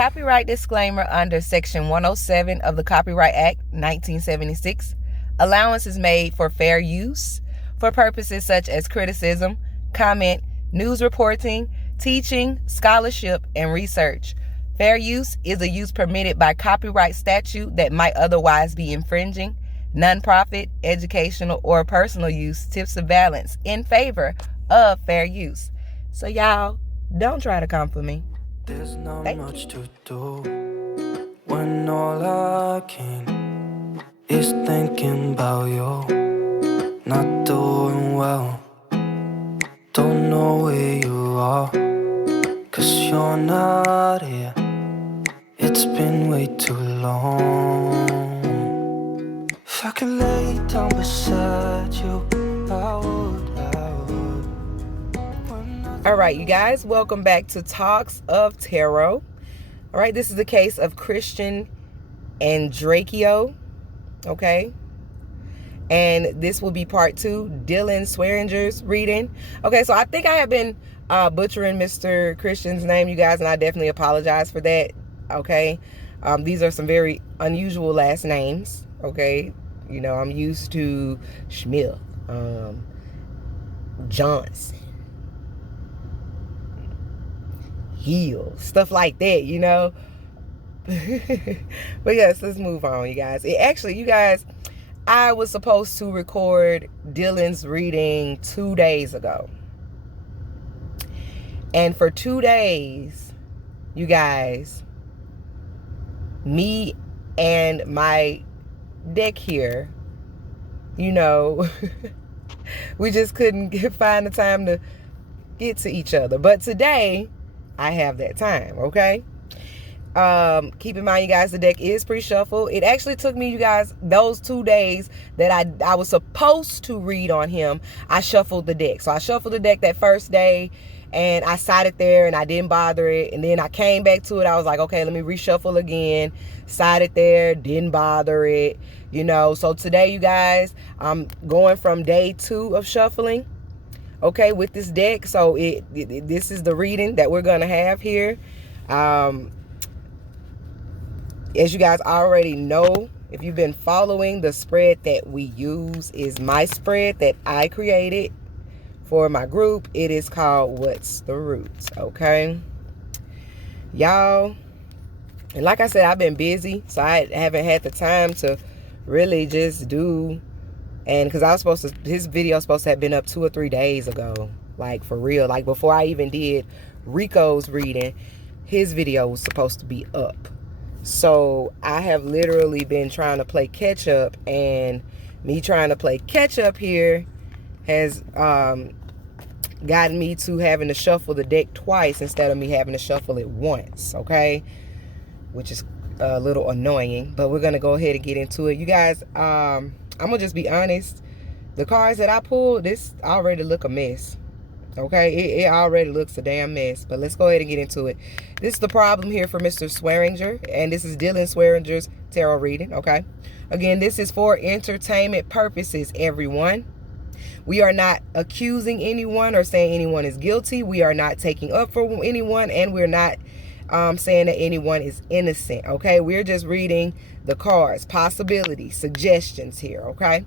Copyright disclaimer under Section 107 of the Copyright Act 1976. Allowance is made for fair use for purposes such as criticism, comment, news reporting, teaching, scholarship, and research. Fair use is a use permitted by copyright statute that might otherwise be infringing. Nonprofit, educational, or personal use tips the balance in favor of fair use. So y'all, don't try to come for me. There's not much to do when all I can is thinking about you. Not doing well, don't know where you are, 'cause you're not here. It's been way too long. If I could lay down beside you, I would. All right, you guys, welcome back to Talks of Tarot. All right, this is the case of Christian Andreacchio, okay? And this will be part 2, Dylan Swearingen's reading. Okay, so I think I have been butchering Mr. Christian's name, you guys, and I definitely apologize for that, okay? These are some very unusual last names, okay? You know, I'm used to Schmidt, Johnson, Heel, stuff like that, you know. But yes, let's move on, you guys. You guys, I was supposed to record Dylan's reading 2 days ago, and for 2 days, you guys, me and my deck here, you know, we just couldn't find the time to get to each other. But today I have that time, okay? Keep in mind, you guys, the deck is pre-shuffled. It actually took me, you guys, those 2 days that I was supposed to read on him, I shuffled the deck. So I shuffled the deck that first day, and I sat it there, and I didn't bother it. And then I came back to it. I was like, okay, let me reshuffle again. Sat it there, didn't bother it, you know. So today, you guys, I'm going from day 2 of shuffling, okay, with this deck. So this is the reading that we're gonna have here. As you guys already know, if you've been following, the spread that we use is my spread that I created for my group. It is called What's the Roots, okay, y'all. And like I said, I've been busy, so I haven't had the time to really just do. And because I was supposed to, his video was supposed to have been up 2 or 3 days ago, like for real, like before I even did Rico's reading, his video was supposed to be up. So I have literally been trying to play catch up, and me trying to play catch up here has gotten me to having to shuffle the deck twice instead of me having to shuffle it once, okay, which is a little annoying. But we're gonna go ahead and get into it, you guys. I'm gonna just be honest, the cards that I pulled, this already look a mess, okay? It already looks a damn mess. But let's go ahead and get into it. This is the problem here for Mr. Swearingen, and this is Dylan Swearingen's tarot reading, okay? Again, this is for entertainment purposes, everyone. We are not accusing anyone or saying anyone is guilty. We are not taking up for anyone, and we're not saying that anyone is innocent, okay? We're just reading the cards, possibilities, suggestions here, okay?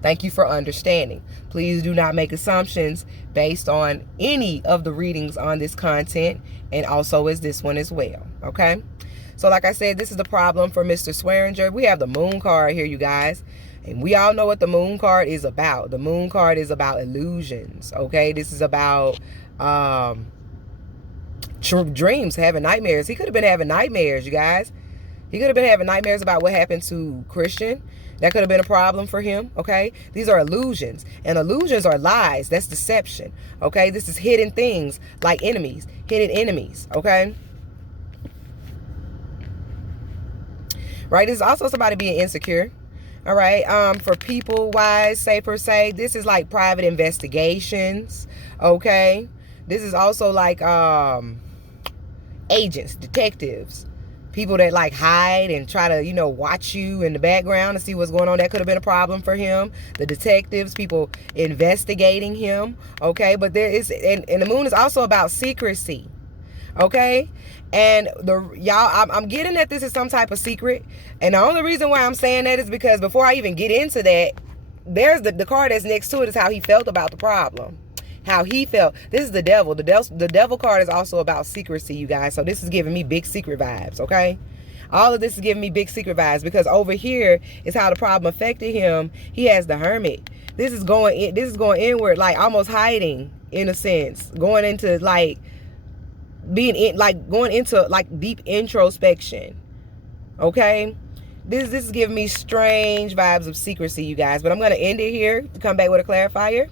Thank you for understanding. Please do not make assumptions based on any of the readings on this content, and also as this one as well, okay? So like I said, this is the problem for Mr. Swearingen. We have the Moon card here, you guys, and we all know what the Moon card is about. The Moon card is about illusions, okay? This is about dreams, having nightmares. He could have been having nightmares, you guys. He could have been having nightmares about what happened to Christian. That could have been a problem for him, okay? These are illusions, and illusions are lies. That's deception, okay? This is hidden things like enemies, hidden enemies, okay? Right, this is also somebody being insecure, all right? For people-wise, say per se, this is like private investigations, okay? This is also like agents, detectives, people that like hide and try to, you know, watch you in the background to see what's going on. That could have been a problem for him. The detectives, people investigating him, okay? But there is, and the Moon is also about secrecy, Okay? And I'm getting that this is some type of secret. And the only reason why I'm saying that is because before I even get into that, there's the card that's next to it is how he felt about the problem. How he felt. This is the devil. The devil card is also about secrecy, you guys. So this is giving me big secret vibes, okay? All of this is giving me big secret vibes because over here is how the problem affected him. He has the Hermit. This is going inward, like almost hiding in a sense, going into like going into like deep introspection. Okay, this is giving me strange vibes of secrecy, you guys. But I'm gonna end it here to come back with a clarifier.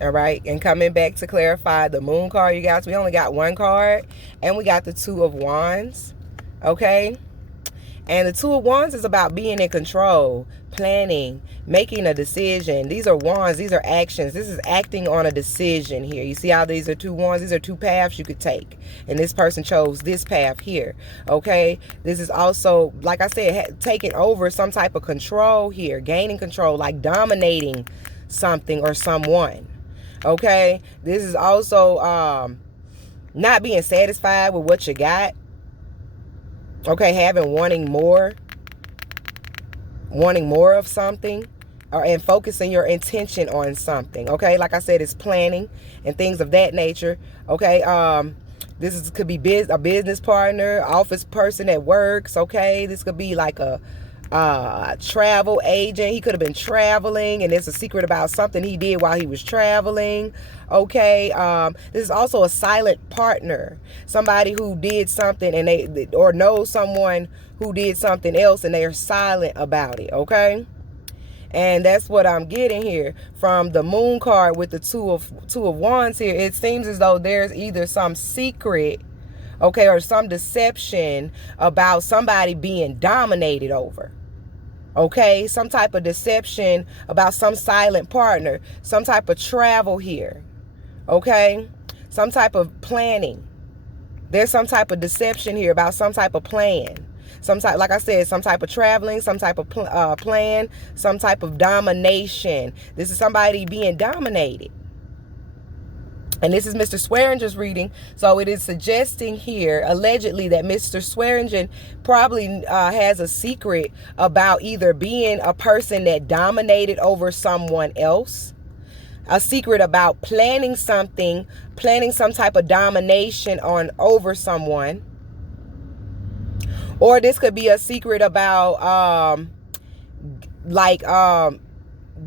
All right, and coming back to clarify the Moon card, you guys. We only got one card, and we got the Two of Wands. Okay, and the Two of Wands is about being in control, planning, making a decision. These are wands. These are actions. This is acting on a decision here. You see how these are two wands? These are two paths you could take. And this person chose this path here. Okay? This is also, like I said, taking over some type of control here. Gaining control, like dominating something or someone. Okay? This is also not being satisfied with what you got. Okay? Wanting more of something, and focusing your intention on something. Okay, like I said, it's planning and things of that nature. Okay, could be a business partner, office person that works. Okay, this could be like a travel agent. He could have been traveling, and there's a secret about something he did while he was traveling. Okay, this is also a silent partner, somebody who did something and or knows someone who did something else and they are silent about it. Okay, and that's what I'm getting here from the Moon card with the Two of Wands here. It seems as though there's either some secret, okay, or some deception about somebody being dominated over. Okay, some type of deception about some silent partner, some type of travel here. Okay, some type of planning. There's some type of deception here about some type of plan. Some type, like I said, some type of traveling, some type of plan, some type of domination. This is somebody being dominated. And this is Mr. Swearingen's reading. So it is suggesting here, allegedly, that Mr. Swearingen probably has a secret about either being a person that dominated over someone else, a secret about planning some type of domination over someone. Or this could be a secret about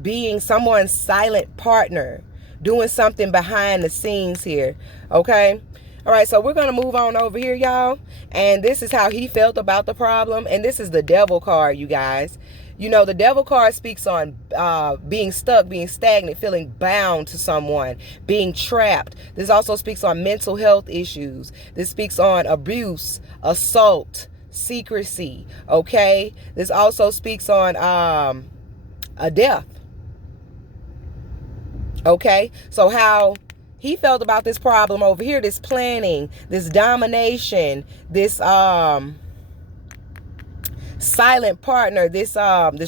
being someone's silent partner, doing something behind the scenes here. Okay, all right, so we're gonna move on over here, y'all, and this is how he felt about the problem. And this is the Devil card, you guys. You know, the Devil card speaks on being stuck, being stagnant, feeling bound to someone, being trapped. This also speaks on mental health issues. This speaks on abuse, assault, secrecy. Okay, this also speaks on a death. Okay, so how he felt about this problem over here, this planning, this domination, this silent partner, this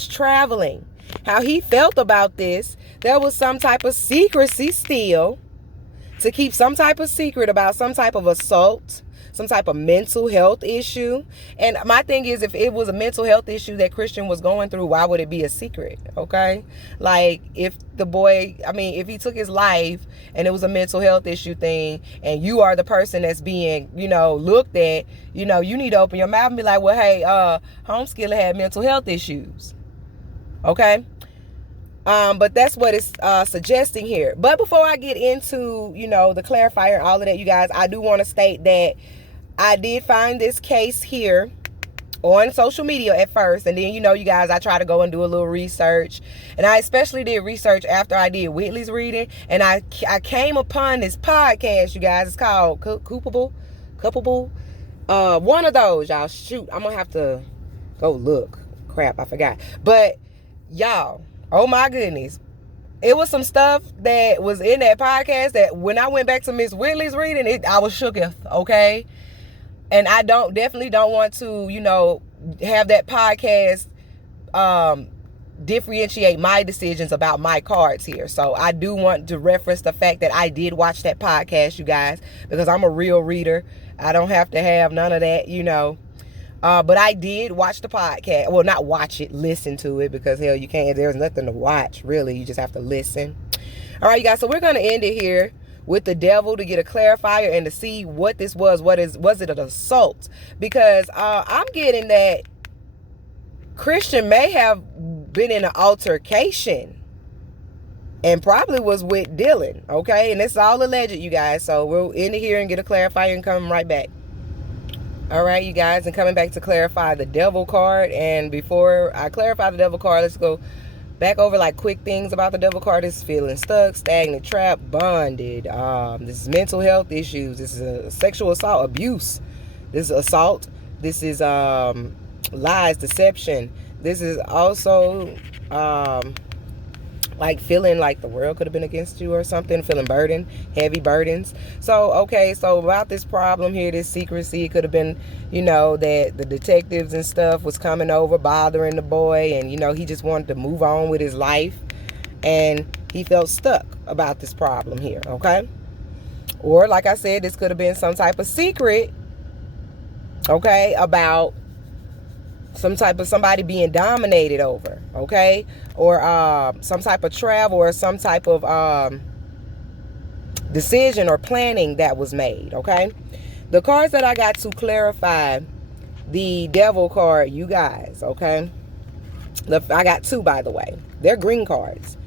traveling, how he felt about this, there was some type of secrecy still, to keep some type of secret about some type of assault, some type of mental health issue. And my thing is, if it was a mental health issue that Christian was going through, why would it be a secret? Okay, like if if he took his life and it was a mental health issue thing, and you are the person that's being, looked at, you need to open your mouth and be like, well, hey, Homeskiller had mental health issues. Okay, but that's what it's suggesting here. But before I get into, the clarifier and all of that, you guys, I do want to state that I did find this case here on social media at first. And then, you guys, I try to go and do a little research. And I especially did research after I did Whitley's reading. And I came upon this podcast, you guys. It's called Coupable. One of those, y'all. Shoot, I'm going to have to go look. Crap, I forgot. But, y'all, oh my goodness. It was some stuff that was in that podcast that when I went back to Miss Whitley's reading, I was shooketh, okay? And I definitely don't want to, have that podcast differentiate my decisions about my cards here. So I do want to reference the fact that I did watch that podcast, you guys, because I'm a real reader. I don't have to have none of that, you know. But I did watch the podcast. Well, not watch it, listen to it, because hell, you can't. There's nothing to watch, really. You just have to listen. All right, you guys. So we're gonna end it here with the devil to get a clarifier and to see what this was. Was it an assault? Because I'm getting that Christian may have been in an altercation and probably was with Dylan. Okay, and it's all alleged, you guys. So we'll end it here and get a clarifier and come right back. All right, you guys, and coming back to clarify the devil card. And before I clarify the devil card, let's go back over like quick things about the devil card. Is feeling stuck, stagnant, trapped, bonded. This is mental health issues. This is a sexual assault, abuse. This is assault. This is lies, deception. This is also like feeling like the world could have been against you or something, feeling burdened, heavy burdens. So, okay, so about this problem here, this secrecy, it could have been, you know, that the detectives and stuff was coming over, bothering the boy, and, you know, he just wanted to move on with his life, and he felt stuck about this problem here, okay? Or, like I said, this could have been some type of secret, okay, about some type of somebody being dominated over, okay? Or some type of travel or some type of decision or planning that was made, okay? The cards that I got to clarify the devil card, you guys, okay? I got two, by the way. They're green cards.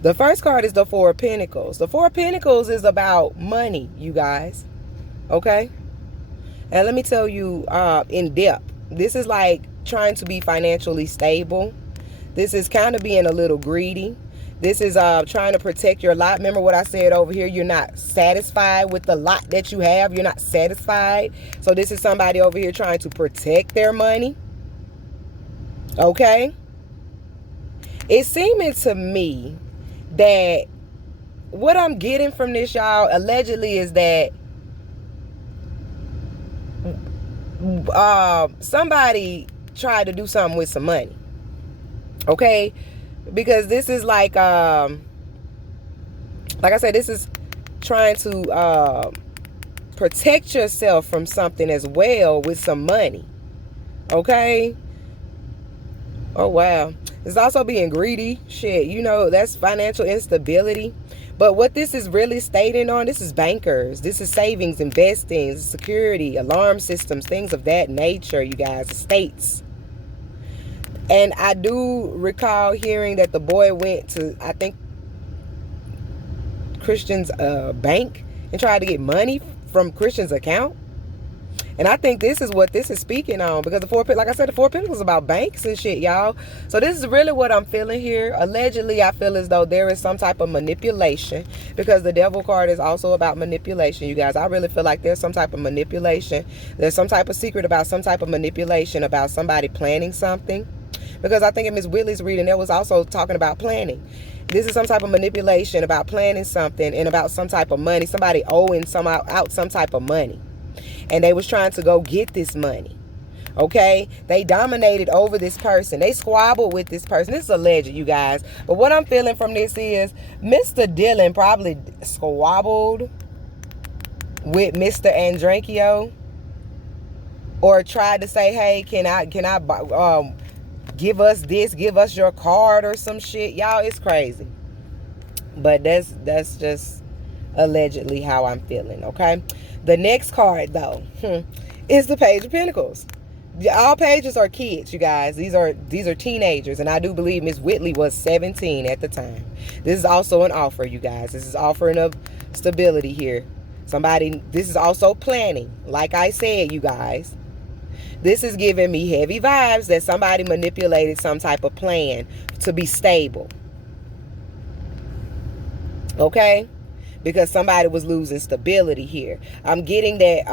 The first card is the Four of Pentacles. The Four of Pentacles is about money, you guys, okay? And let me tell you in depth. This is like trying to be financially stable. This is kind of being a little greedy. This is trying to protect your lot. Remember what I said over here? You're not satisfied with the lot that you have. You're not satisfied. So this is somebody over here trying to protect their money. Okay? It's seeming to me that what I'm getting from this, y'all, allegedly is that somebody tried to do something with some money, okay? Because this is like I said, this is trying to protect yourself from something as well with some money, okay? Oh wow. It's also being greedy. Shit, you know, that's financial instability. But what this is really stating on, this is bankers. This is savings, investing, security, alarm systems, things of that nature, you guys, estates. And I do recall hearing that the boy went to, I think, Christian's bank and tried to get money from Christian's account. And I think this is what this is speaking on, because like I said, the Four of Pentacles is about banks and shit, y'all. So this is really what I'm feeling here. Allegedly, I feel as though there is some type of manipulation, because the devil card is also about manipulation, you guys. I really feel like there's some type of manipulation. There's some type of secret about some type of manipulation about somebody planning something. Because I think in Miss Whitley's reading, there was also talking about planning. This is some type of manipulation about planning something and about some type of money. Somebody owing out some type of money. And they was trying to go get this money, okay? They dominated over this person. They squabbled with this person. This is alleged, you guys. But what I'm feeling from this is Mr. Dylan probably squabbled with Mr. Andreacchio, or tried to say, hey, can I give us this, give us your card or some shit. Y'all, it's crazy. But that's just allegedly how I'm feeling, okay? The next card, though, is the Page of Pentacles. All pages are kids, you guys. These are teenagers, and I do believe Miss Whitley was 17 at the time. This is also an offer, you guys. This is offering of stability here. This is also planning. Like I said, you guys, this is giving me heavy vibes that somebody manipulated some type of plan to be stable. Okay? Because somebody was losing stability here. I'm getting that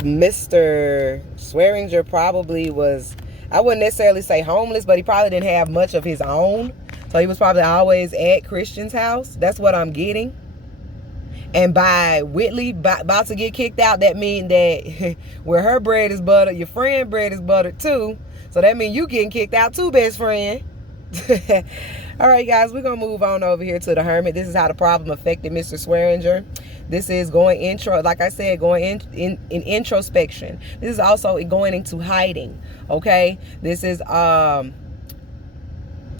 Mr. Swearingen probably was, I wouldn't necessarily say homeless, but he probably didn't have much of his own. So he was probably always at Christian's house. That's what I'm getting. And by Whitley about to get kicked out, that means that where her bread is buttered, your friend bread is buttered too. So that means you getting kicked out too, best friend. All right, guys, we're going to move on over here to the Hermit. This is how the problem affected Mr. Swearingen. This is going like I said, going in introspection. This is also going into hiding, okay? This is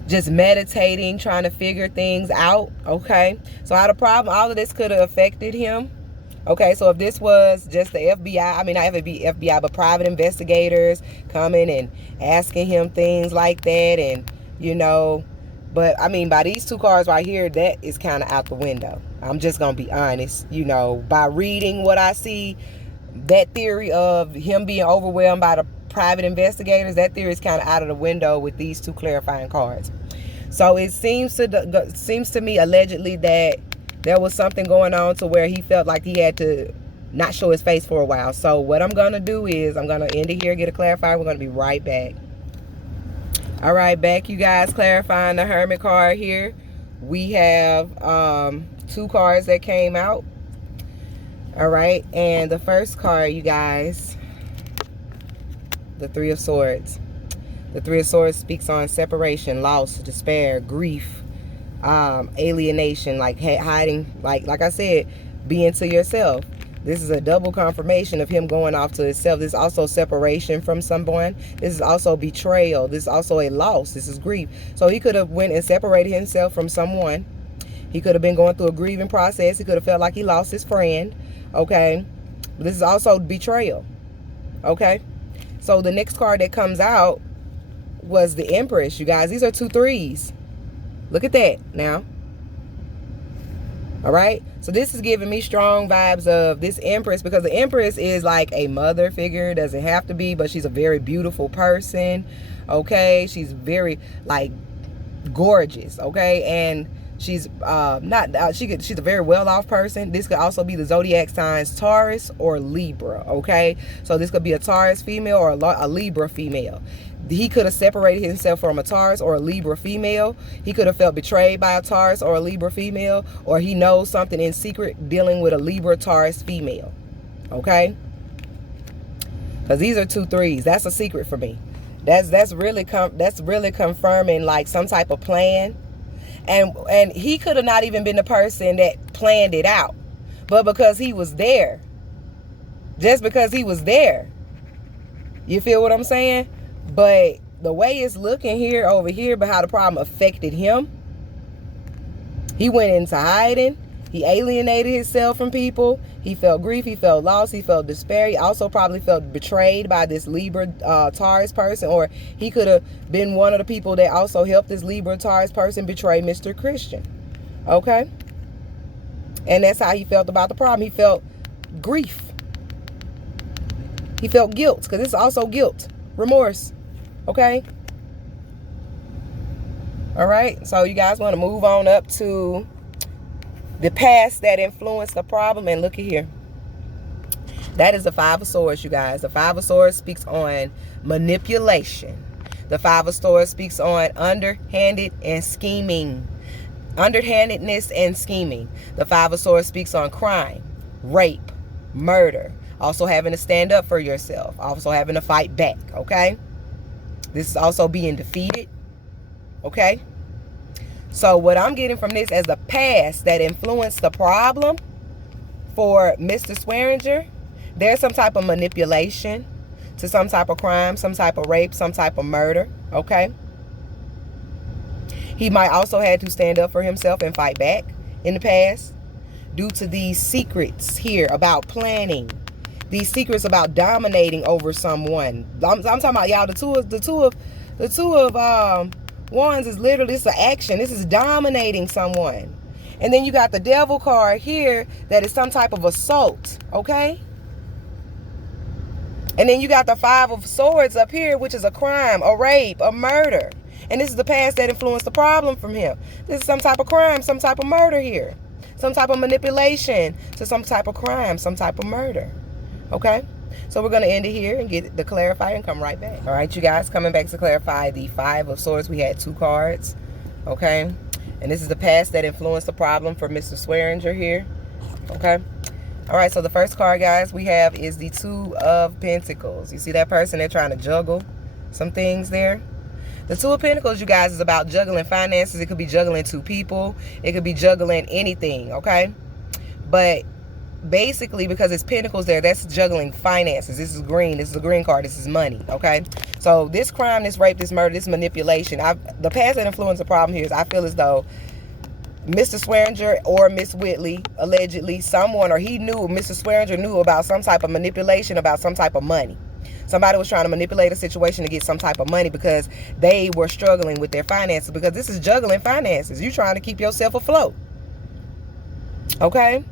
just meditating, trying to figure things out, okay? So how the problem, all of this could have affected him. Okay, so if this was just the FBI, I mean, not FBI, but private investigators coming and asking him things like that, and, you know, but, I mean, by these two cards right here, that is kind of out the window. I'm just going to be honest, you know, by reading what I see, that theory of him being overwhelmed by the private investigators, that theory is kind of out of the window with these two clarifying cards. So it seems to me allegedly that there was something going on to where he felt like he had to not show his face for a while. So what I'm going to do is I'm going to end it here, get a clarifier. We're going to be right back. All right, back, you guys, clarifying the Hermit card here. We have two cards that came out. All right, and the first card, you guys, the Three of Swords. The Three of Swords speaks on separation, loss, despair, grief, alienation, like hiding, like I said, being to yourself. This is a double confirmation of him going off to himself. This is also separation from someone. This is also betrayal. This is also a loss. This is grief. So he could have went and separated himself from someone. He could have been going through a grieving process. He could have felt like he lost his friend. Okay. But this is also betrayal. Okay. So the next card that comes out was the Empress, you guys. These are two threes. Look at that now. All right. So this is giving me strong vibes of this Empress, because the Empress is like a mother figure. Doesn't have to be, but she's a very beautiful person. Okay. She's very like gorgeous. Okay. And she's she's a very well-off person. This could also be the zodiac signs Taurus or Libra. Okay. So this could be a Taurus female or a Libra female. He could have separated himself from a Taurus or a Libra female. He could have felt betrayed by a Taurus or a Libra female, or he knows something in secret dealing with a Libra Taurus female. Okay? Because these are two threes. That's a secret for me. That's really confirming like some type of plan. And he could have not even been the person that planned it out. But because he was there. Just because he was there. You feel what I'm saying? But the way it's looking here over here, but how the problem affected him, he went into hiding. He alienated himself from people. He felt grief. He felt loss. He felt despair. He also probably felt betrayed by this Libra Taurus person, or he could have been one of the people that also helped this Libra Taurus person betray Mr. Christian. Okay? And that's how he felt about the problem. He felt grief. He felt guilt, because it's also guilt. Remorse. Okay? All right. So you guys want to move on up to the past that influenced the problem. And look at here. That is the Five of Swords, you guys. The Five of Swords speaks on manipulation. The Five of Swords speaks on underhanded and scheming. Underhandedness and scheming. The Five of Swords speaks on crime, rape, murder. Also having to stand up for yourself. Also having to fight back. Okay? This is also being defeated. Okay? So what I'm getting from this as the past that influenced the problem for Mr. Swearingen, there's some type of manipulation to some type of crime, some type of rape, some type of murder. Okay? He might also had to stand up for himself and fight back in the past due to these secrets here about planning. These secrets about dominating over someone. I'm talking about, y'all, the two of Wands is literally, it's an action. This is dominating someone. And then you got the Devil card here that is some type of assault. Okay? And then you got the Five of Swords up here, which is a crime, a rape, a murder. And this is the past that influenced the problem from him. This is some type of crime, some type of murder here. Some type of manipulation to some type of crime, some type of murder. Okay, so we're going to end it here and get the clarifier and come right back. All right, you guys, coming back to clarify the Five of Swords. We had two cards. Okay, and this is the past that influenced the problem for Mr. Swearingen here. Okay, all right, so the first card, guys, we have is the Two of Pentacles. You see that person? They're trying to juggle. some things there. The Two of Pentacles, you guys, is about juggling finances. It could be juggling two people. It could be juggling anything, okay? But basically, because it's Pentacles there, that's juggling finances. This is green. This is a green card. This is money, okay? So this crime, this rape, this murder, this manipulation, the past and influencer problem here is I feel as though Mr. Swearingen or Miss Whitley, allegedly, someone, or he knew, Mr. Swearingen knew about some type of manipulation, about some type of money. Somebody was trying to manipulate a situation to get some type of money because they were struggling with their finances, because this is juggling finances. You're trying to keep yourself afloat. Okay?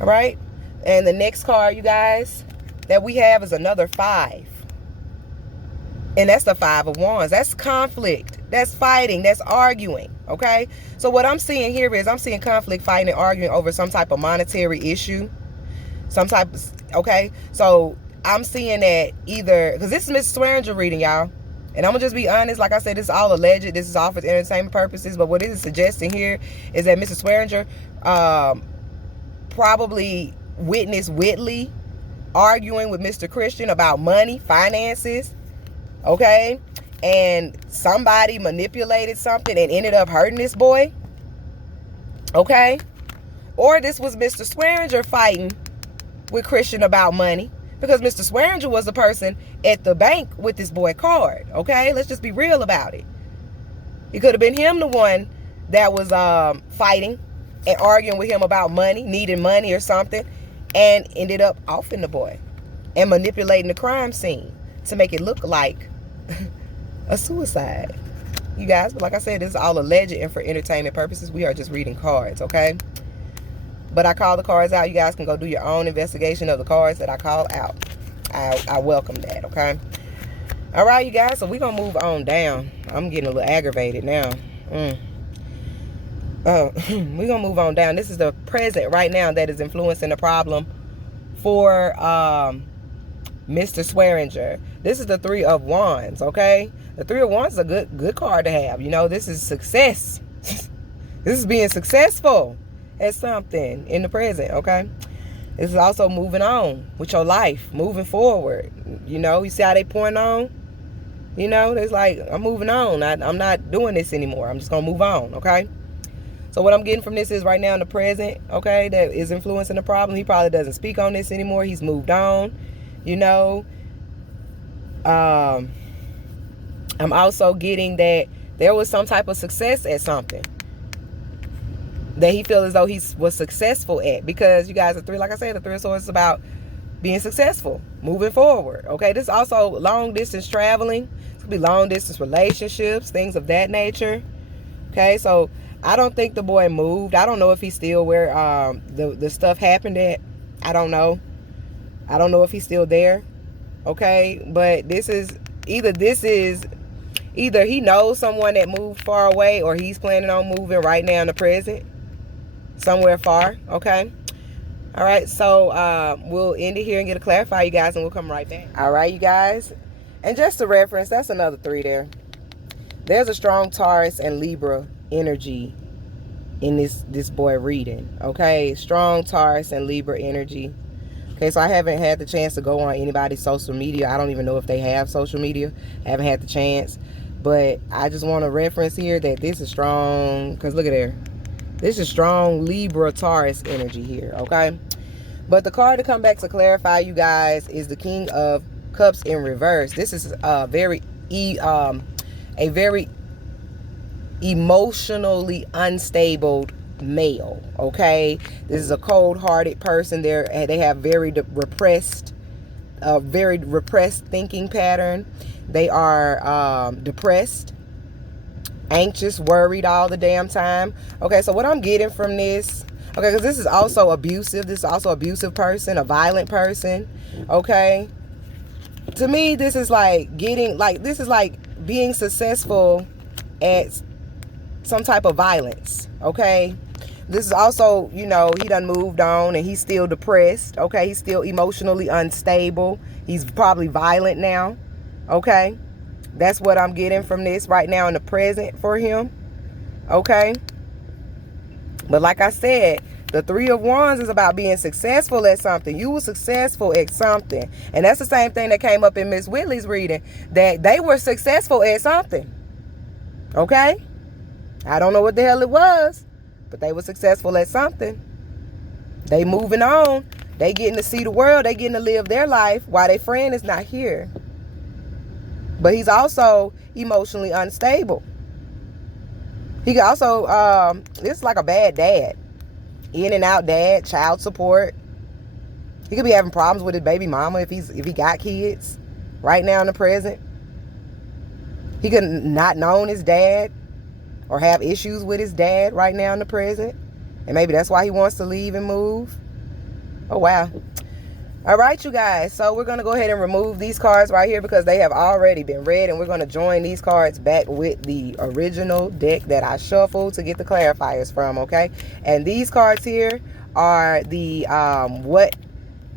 All right? And the next card, you guys, that we have is another 5. And that's the 5 of Wands. That's conflict. That's fighting. That's arguing. Okay? So what I'm seeing here is I'm seeing conflict, fighting, and arguing over some type of monetary issue. Some type of, okay? So I'm seeing that either, because this is Miss Swearingen reading, y'all. And I'm going to just be honest. Like I said, this is all alleged. This is all for entertainment purposes. But what it is suggesting here is that Mrs. Swearingen probably witnessed Whitley arguing with Mr. Christian about money, finances. Okay? And somebody manipulated something and ended up hurting this boy. Okay? Or this was Mr. Swearingen fighting with Christian about money, because Mr. Swearingen was the person at the bank with this boy card. Okay, let's just be real about it. It could have been him, the one that was fighting and arguing with him about money, needing money or something, and ended up offing the boy and manipulating the crime scene to make it look like a suicide. You guys, but like I said, this is all alleged, and for entertainment purposes, we are just reading cards. Okay. But I call the cards out. You guys can go do your own investigation of the cards that I call out. I welcome that, okay? All right, you guys. So we're going to move on down. I'm getting a little aggravated now. We're going to move on down. This is the present right now that is influencing the problem for Mr. Swearingen. This is the 3 of Wands, okay? The 3 of Wands is a good card to have. You know, this is success. This is being successful at something in the present, okay? This is also moving on with your life, moving forward. You know, you see how they point on? You know, it's like, I'm moving on. I'm not doing this anymore. I'm just going to move on, okay? So what I'm getting from this is right now in the present, okay, that is influencing the problem. He probably doesn't speak on this anymore. He's moved on, you know. I'm also getting that there was some type of success at something that he feels as though he was successful at, because you guys are 3, like I said, the 3 of Swords is about being successful, moving forward. Okay, this is also long distance traveling. It could be long distance relationships, things of that nature. Okay, so I don't think the boy moved. I don't know if he's still where the stuff happened at. I don't know. I don't know if he's still there. Okay, but this is either he knows someone that moved far away, or he's planning on moving right now in the present. Somewhere far, okay? All right, so we'll end it here and get a clarify, you guys, and we'll come right back. All right, you guys. And just to reference, that's another 3 there. There's a strong Taurus and Libra energy in this boy reading, okay? Strong Taurus and Libra energy. Okay, so I haven't had the chance to go on anybody's social media. I don't even know if they have social media. I haven't had the chance. But I just want to reference here that this is strong, because look at there. This is strong Libra Taurus energy here, okay? But the card to come back to clarify, you guys, is the King of Cups in reverse. This is a very emotionally unstable male, okay? This is a cold-hearted person. They have very repressed thinking pattern. They are depressed, anxious, worried all the damn time. Okay, so what I'm getting from this, okay, because this is also abusive. This is also an abusive person, a violent person, okay? To me, this is like being successful at some type of violence, okay? This is also, you know, he done moved on and he's still depressed, okay? He's still emotionally unstable. He's probably violent now, okay? That's what I'm getting from this right now in the present for him, okay? But like I said, The Three of Wands is about being successful at something. You were successful at something. And that's the same thing that came up in Miss Whitley's reading, that they were successful at something. Okay? I don't know what the hell it was, but they were successful at something. They moving on. They getting to see the world. They getting to live their life while their friend is not here. But he's also emotionally unstable. He also, it's like a bad dad. In and out dad, child support. He could be having problems with his baby mama if he got kids right now in the present. He could not known his dad or have issues with his dad right now in the present. And maybe that's why he wants to leave and move. Oh, wow. All right, you guys. So we're going to go ahead and remove these cards right here because they have already been read. And we're going to join these cards back with the original deck that I shuffled to get the clarifiers from, okay? And these cards here are the what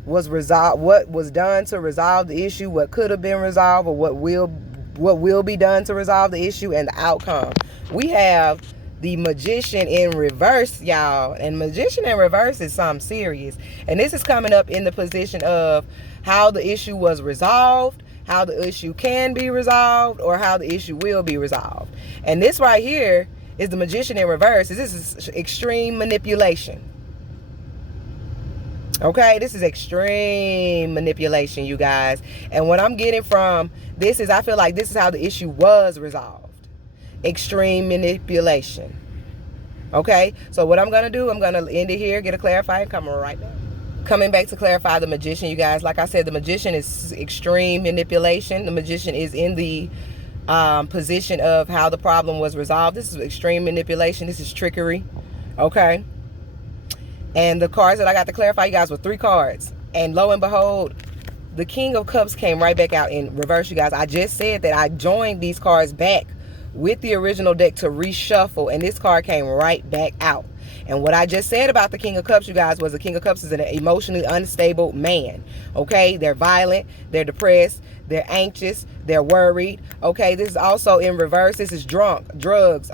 was resolved, what was done to resolve the issue, what could have been resolved, or what will be done to resolve the issue, and the outcome. We have the Magician in reverse, y'all. And Magician in reverse is something serious. And this is coming up in the position of how the issue was resolved, how the issue can be resolved, or how the issue will be resolved. And this right here is the Magician in reverse. This is extreme manipulation. Okay, this is extreme manipulation, you guys. And what I'm getting from this is, I feel like this is how the issue was resolved. Extreme manipulation. Okay, so what I'm gonna do, I'm gonna end it here, get a clarifier, come right back. Coming back to clarify the Magician, you guys. Like I said, the Magician is extreme manipulation. The Magician is in the position of how the problem was resolved. This is extreme manipulation. This is trickery. Okay, and the cards that I got to clarify, you guys, were 3 cards, and lo and behold, the King of Cups came right back out in reverse, you guys. I just said that I joined these cards back with the original deck to reshuffle, and this card came right back out. And what I just said about the King of Cups, you guys, was the King of Cups is an emotionally unstable man. Okay, they're violent, they're depressed, they're anxious, they're worried. Okay, this is also in reverse. This is drunk, drugs,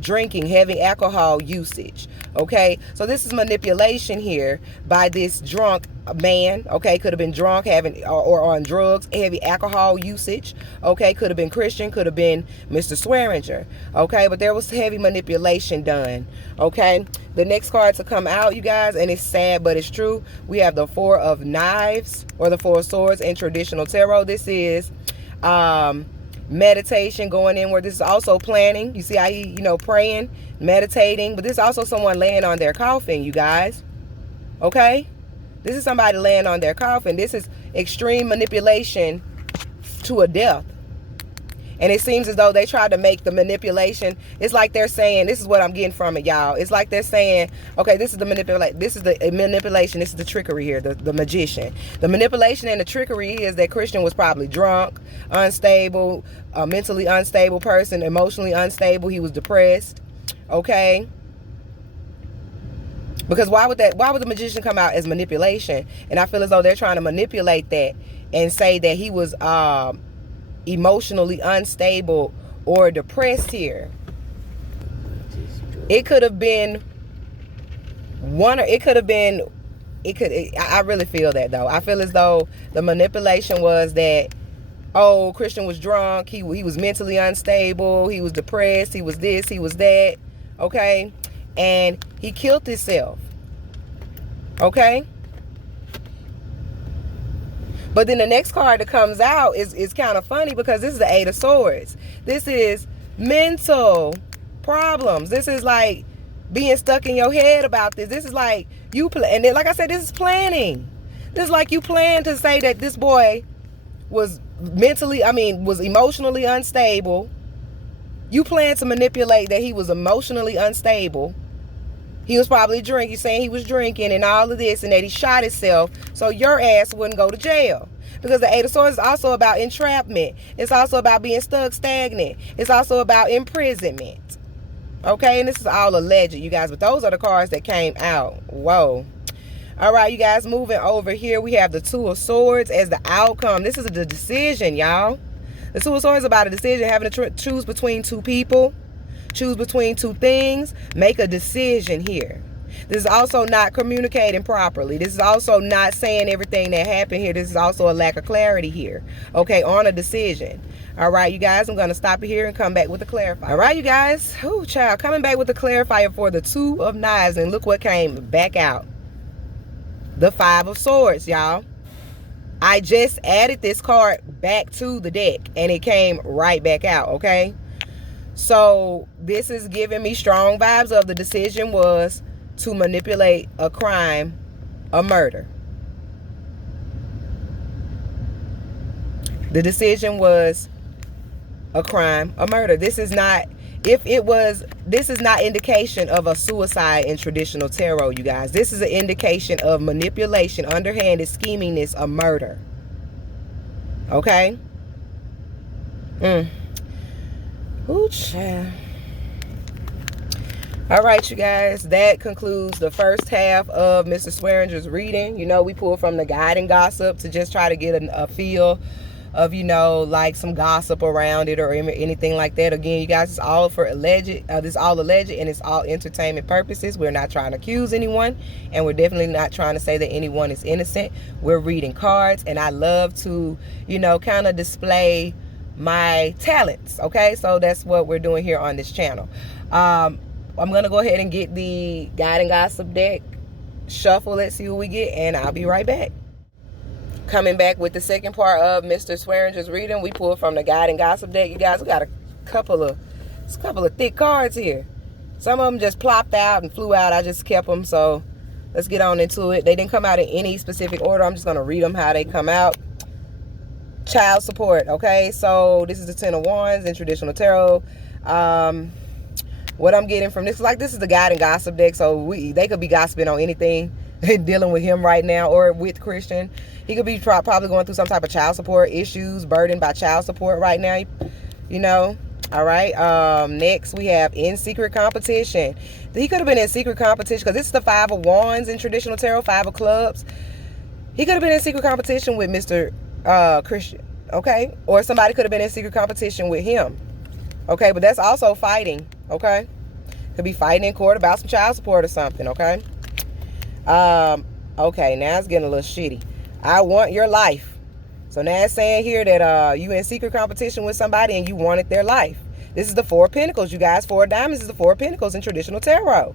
drinking, heavy alcohol usage. Okay, so this is manipulation here by this drunk man. Okay, could have been drunk, having or on drugs, heavy alcohol usage. Okay, could have been Christian, could have been Mr. Swearingen. Okay, but there was heavy manipulation done. Okay, the next card to come out, you guys, and it's sad but it's true, we have the Four of Knives or the Four of Swords in traditional tarot. This is meditation, going inward. This is also planning. You see how he, praying, meditating, but this is also someone laying on their coffin, you guys. Okay, this is somebody laying on their coffin. This is extreme manipulation to a death. And it seems as though they tried to make the manipulation, it's like they're saying, this is what I'm getting from it, y'all. It's like they're saying, okay, this is the manipulation, this is the trickery here, the Magician. The manipulation and the trickery is that Christian was probably drunk, unstable, a mentally unstable person, emotionally unstable. He was depressed. Okay, because why would the Magician come out as manipulation? And I feel as though they're trying to manipulate that and say that he was emotionally unstable or depressed here. It could have been one, or it could have been, I really feel that though. I feel as though the manipulation was that, oh, Christian was drunk, he was mentally unstable, he was depressed, he was this, he was that. Okay, and he killed himself. Okay, but then the next card that comes out is kind of funny because this is the Eight of Swords. This is mental problems. This is like being stuck in your head about this. This is like you and then, like I said, this is planning. This is like you plan to say that this boy was was emotionally unstable. You plan to manipulate that he was emotionally unstable. He was probably drinking, saying he was drinking and all of this, and that he shot himself so your ass wouldn't go to jail. Because the Eight of Swords is also about entrapment. It's also about being stuck, stagnant. It's also about imprisonment. Okay, and this is all alleged, you guys, but those are the cards that came out. Whoa. All right, you guys, moving over here, we have the Two of Swords as the outcome. This is the decision, y'all. The Two of Swords is about a decision, having to choose between two people, choose between two things, make a decision here. This is also not communicating properly. This is also not saying everything that happened here. This is also a lack of clarity here, okay, on a decision. All right, you guys, I'm going to stop it here and come back with the clarifier. All right, you guys, ooh, child, coming back with the clarifier for the Two of Knives, and look what came back out. The Five of Swords, y'all. I just added this card back to the deck, and it came right back out, okay? So this is giving me strong vibes of the decision was to manipulate a crime, a murder. The decision was a crime, a murder. This is not, this is not indication of a suicide in traditional tarot, you guys. This is an indication of manipulation, underhanded schemingness, a murder. Okay? Ooh, child. All right, you guys, that concludes the first half of Mr. Swearingen's reading. You know, we pulled from the guide and gossip to just try to get a feel of, you know, like some gossip around it or anything like that. Again, you guys, it's all for alleged. This is all alleged, and it's all entertainment purposes. We're not trying to accuse anyone, and we're definitely not trying to say that anyone is innocent. We're reading cards, and I love to, you know, kind of display my talents. Okay, so that's what we're doing here on this channel. I'm going to go ahead and get the guide and gossip deck shuffle. Let's see what we get, and I'll be right back. Coming back with the second part of Mr. Swearingen's reading. We pulled from the guide and gossip deck. You guys, we got a couple of thick cards here. Some of them just plopped out and flew out. I just kept them, so let's get on into it. They didn't come out in any specific order. I'm just going to read them how they come out. Child support, okay? So this is the Ten of Wands in traditional tarot. What I'm getting from this, like, this is the guide and gossip deck, so they could be gossiping on anything and dealing with him right now, or with Christian. He could be probably going through some type of child support issues, burdened by child support right now, you know. All right, next we have in secret competition. He could have been in secret competition, because this is the Five of Wands in traditional tarot, Five of Clubs. He could have been in secret competition with Mr. Christian, okay? Or somebody could have been in secret competition with him, okay? But that's also fighting, okay? Could be fighting in court about some child support or something, okay? Okay, now it's getting a little shitty. I want your life. So now it's saying here that you in secret competition with somebody and you wanted their life. This is the Four of Pentacles, you guys. Four of Diamonds is the Four of Pentacles in traditional tarot.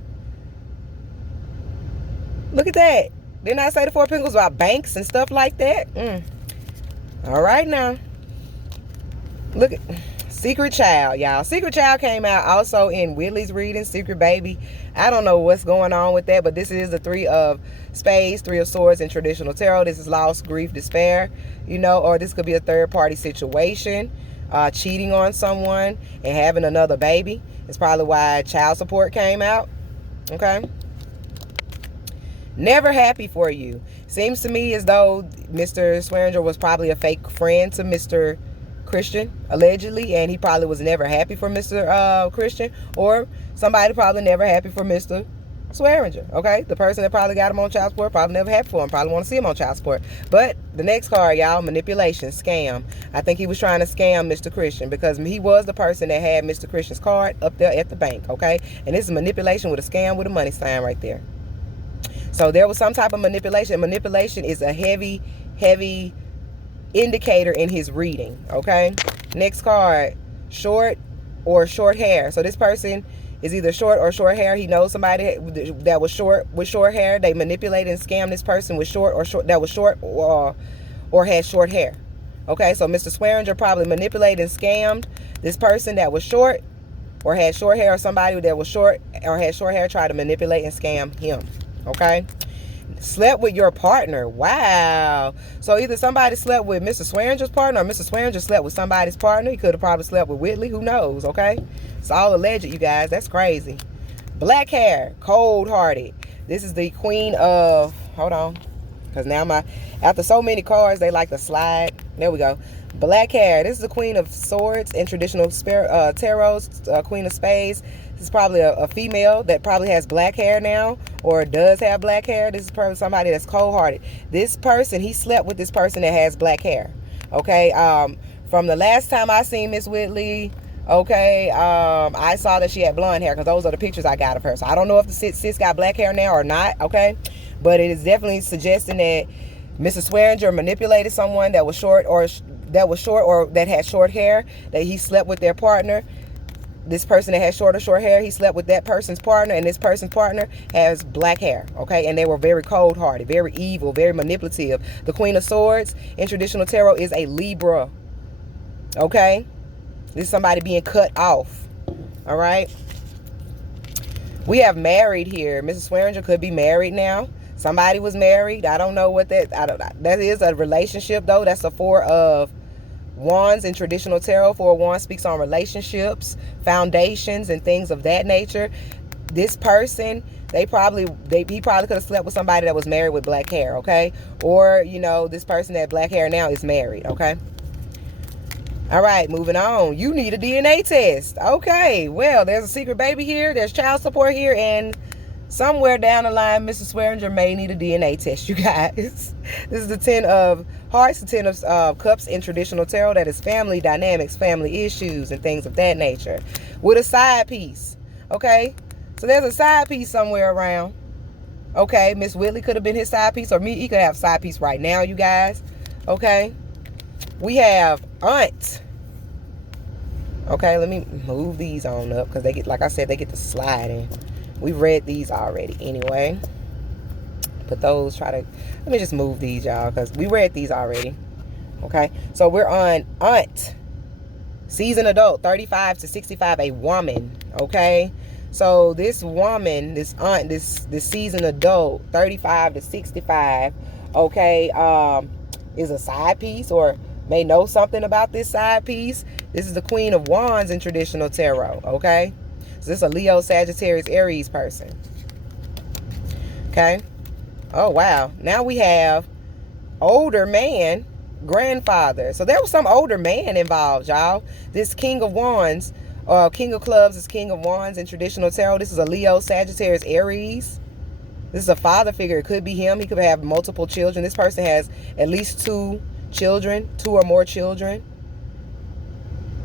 Look at that. Didn't I say the Four of Pentacles about banks and stuff like that? All right now. Look at Secret Child, y'all. Secret Child came out also in Whitley's reading, Secret Baby. I don't know what's going on with that, but this is the Three of Spades, Three of Swords in traditional tarot. This is loss, grief, despair, you know, or this could be a third-party situation, cheating on someone and having another baby. It's probably why child support came out, okay? Never happy for you. Seems to me as though Mr. Swearingen was probably a fake friend to Mr. Christian, allegedly, and he probably was never happy for Mr. Christian, or somebody probably never happy for Mr. Swearingen, okay? The person that probably got him on child support probably never happy for him, probably want to see him on child support. But the next card, y'all, manipulation, scam. I think he was trying to scam Mr. Christian, because he was the person that had Mr. Christian's card up there at the bank, okay? And this is manipulation with a scam with a money sign right there. So there was some type of manipulation. Manipulation is a heavy indicator in his reading, okay? Next card, short or short hair. So this person is either short or short hair. He knows somebody that was short with short hair. They manipulated and scammed this person with short or had short hair. Okay, so Mr. Swearingen probably manipulated and scammed this person that was short or had short hair, or somebody that was short or had short hair tried to manipulate and scam him. Okay? Slept with your partner. Wow. So either somebody slept with Mr. Swearingen's partner, or Mr. Swearingen slept with somebody's partner. He could have probably slept with Whitley. Who knows? Okay? It's all alleged, you guys. That's crazy. Black hair. Cold-hearted. This is the Queen of... Hold on. Because now after so many cards, they like to slide. There we go. Black hair. This is the Queen of Swords in traditional tarot. Queen of Spades. This is probably a female that probably has black hair now, or does have black hair. This is probably somebody that's cold-hearted. This person, he slept with this person that has black hair. Okay, from the last time I seen Miss Whitley, Okay, I saw that she had blonde hair because those are the pictures I got of her. So I don't know if the sis got black hair now or not, okay? But it is definitely suggesting that Mrs. Swearingen manipulated someone that was short or that had short hair, that he slept with their partner. This person that has short hair, he slept with that person's partner, and this person's partner has black hair, okay? And they were very cold-hearted, very evil, very manipulative. The Queen of Swords in traditional tarot is a Libra, okay? This is somebody being cut off, all right? We have married here. Mrs. Swearingen could be married now. Somebody was married. I don't know what that... that is a relationship, though. That's a Four of Wands in traditional tarot. Four of Wands speaks on relationships, foundations, and things of that nature. This person, he probably could have slept with somebody that was married with black hair, okay? Or, you know, this person that had black hair now is married, okay? All right, moving on. You need a DNA test. Okay, well, there's a secret baby here. There's child support here. And somewhere down the line, Mrs. Swearingen may need a DNA test, you guys. This is the 10 of Hearts, the 10 of Cups in traditional tarot. That is family dynamics, family issues, and things of that nature. With a side piece, okay? So there's a side piece somewhere around. Okay, Miss Whitley could have been his side piece, or he could have a side piece right now, you guys. Okay? We have aunt. Okay, let me move these on up because they get, like I said, they get to slide in. We've read these already anyway. Put those, let me just move these, y'all, because we read these already. Okay, so we're on aunt. Seasoned adult, 35 to 65, a woman. Okay, so this woman, this aunt, this seasoned adult, 35 to 65, okay, is a side piece or may know something about this side piece. This is the Queen of Wands in traditional tarot, okay? So this is a Leo, Sagittarius, Aries person. Okay? Oh, wow. Now we have older man, grandfather. So there was some older man involved, y'all. This King of Wands, King of Clubs is King of Wands in traditional tarot. This is a Leo, Sagittarius, Aries. This is a father figure. It could be him. He could have multiple children. This person has at least 2 children, 2 or more children.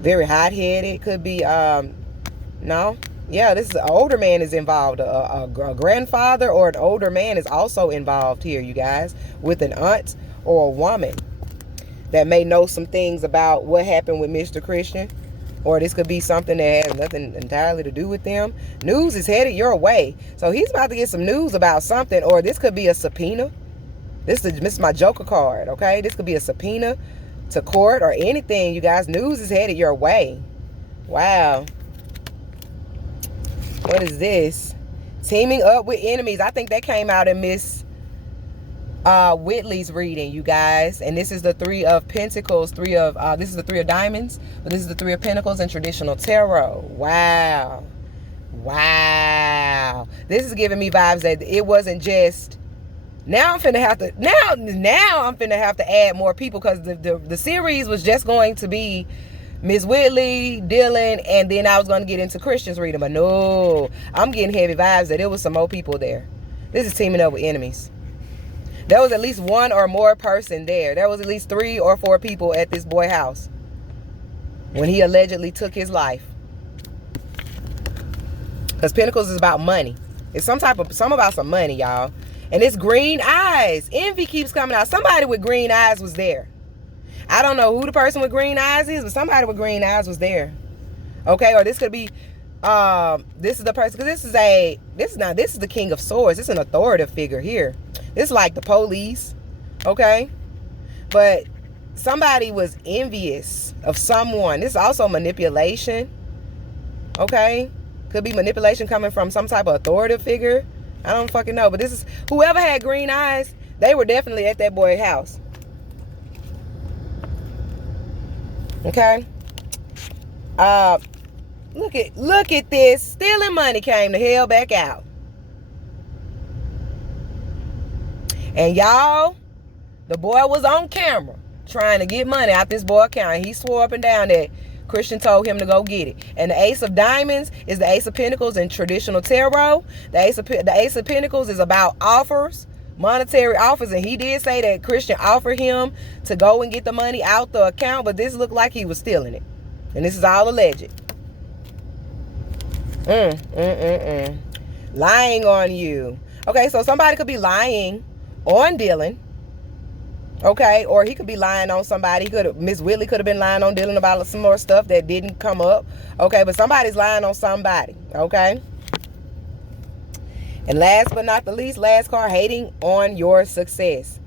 Very hot-headed. Could be no, yeah, this is an older man is involved. A grandfather or an older man is also involved here, you guys, with an aunt or a woman that may know some things about what happened with Mr. Christian. Or this could be something that has nothing entirely to do with them. News is headed your way. So he's about to get some news about something. Or this could be a subpoena. This is my Joker card, okay? This could be a subpoena to court or anything, you guys. News is headed your way. Wow. What is this? Teaming up with enemies. I think that came out in Miss Whitley's reading, you guys. And this is the 3 of Pentacles. This is the 3 of Diamonds. But this is the 3 of Pentacles in traditional tarot. Wow. Wow. This is giving me vibes that it wasn't just... Now I'm finna have to add more people, because the series was just going to be Miss Whitley, Dylan, and then I was going to get into Christian's reading. But no, I'm getting heavy vibes that there was some more people there. This is teaming up with enemies. There was at least 1 or more person there. There was at least 3 or 4 people at this boy house when he allegedly took his life. Because Pentacles is about money. It's some about some money, y'all. And it's green eyes. Envy keeps coming out. Somebody with green eyes was there. I don't know who the person with green eyes is, but somebody with green eyes was there. Okay, or this could be, this is the person, because this is the King of Swords. This is an authoritative figure here. This is like the police, okay? But somebody was envious of someone. This is also manipulation, okay? Could be manipulation coming from some type of authoritative figure. I don't fucking know. But this is, whoever had green eyes, they were definitely at that boy's house. Okay? Look at this. Stealing money came the hell back out. And y'all, the boy was on camera trying to get money out this boy account. He swore up and down that Christian told him to go get it. And the Ace of Diamonds is the Ace of Pentacles in traditional tarot. The Ace of Pentacles is about offers, monetary offers. And he did say that Christian offered him to go and get the money out the account. But this looked like he was stealing it. And this is all alleged. Lying on you. Okay, so somebody could be lying on Dylan. Okay, or he could be lying on somebody. Miss Whitley could have been lying on Dylan about some more stuff that didn't come up. Okay, but somebody's lying on somebody. Okay. And last but not the least, last card, hating on your success.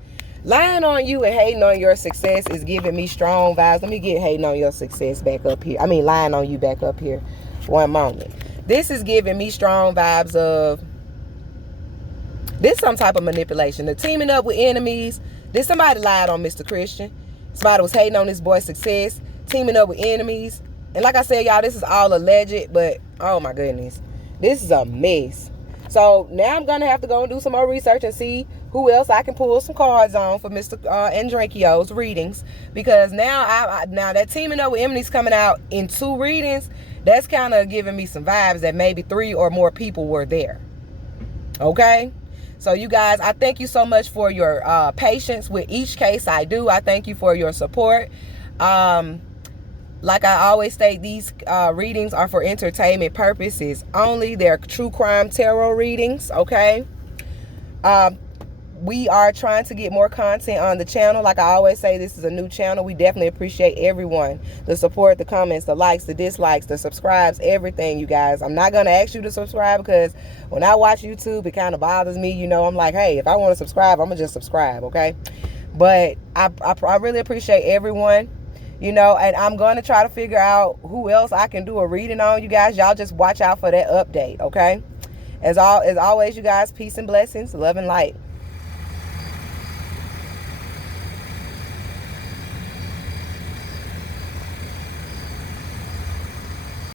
Lying on you and hating on your success is giving me strong vibes. Let me get hating on your success back up here. I mean, lying on you back up here. One moment. This is giving me strong vibes of this some type of manipulation. The teaming up with enemies. Did somebody lied on Mr. Christian? Somebody was hating on this boy's success. Teaming up with enemies. And like I said, y'all, this is all alleged. But, oh my goodness. This is a mess. So now I'm going to have to go and do some more research and see who else I can pull some cards on for Mr. Andreacchio's readings. Because now now that teaming up with enemies coming out in 2 readings, that's kind of giving me some vibes that maybe 3 or more people were there. Okay? So you guys, I thank you so much for your patience with each case I do. I thank you for your support. Like I always state, these readings are for entertainment purposes only. They're true crime tarot readings, okay? We are trying to get more content on the channel. Like I always say, this is a new channel. We definitely appreciate everyone. The support, the comments, the likes, the dislikes, the subscribes, everything, you guys. I'm not going to ask you to subscribe because when I watch YouTube, it kind of bothers me. You know, I'm like, hey, if I want to subscribe, I'm going to just subscribe, okay? But I really appreciate everyone. You know, and I'm going to try to figure out who else I can do a reading on, you guys. Y'all just watch out for that update, okay? As always, you guys, peace and blessings, love and light.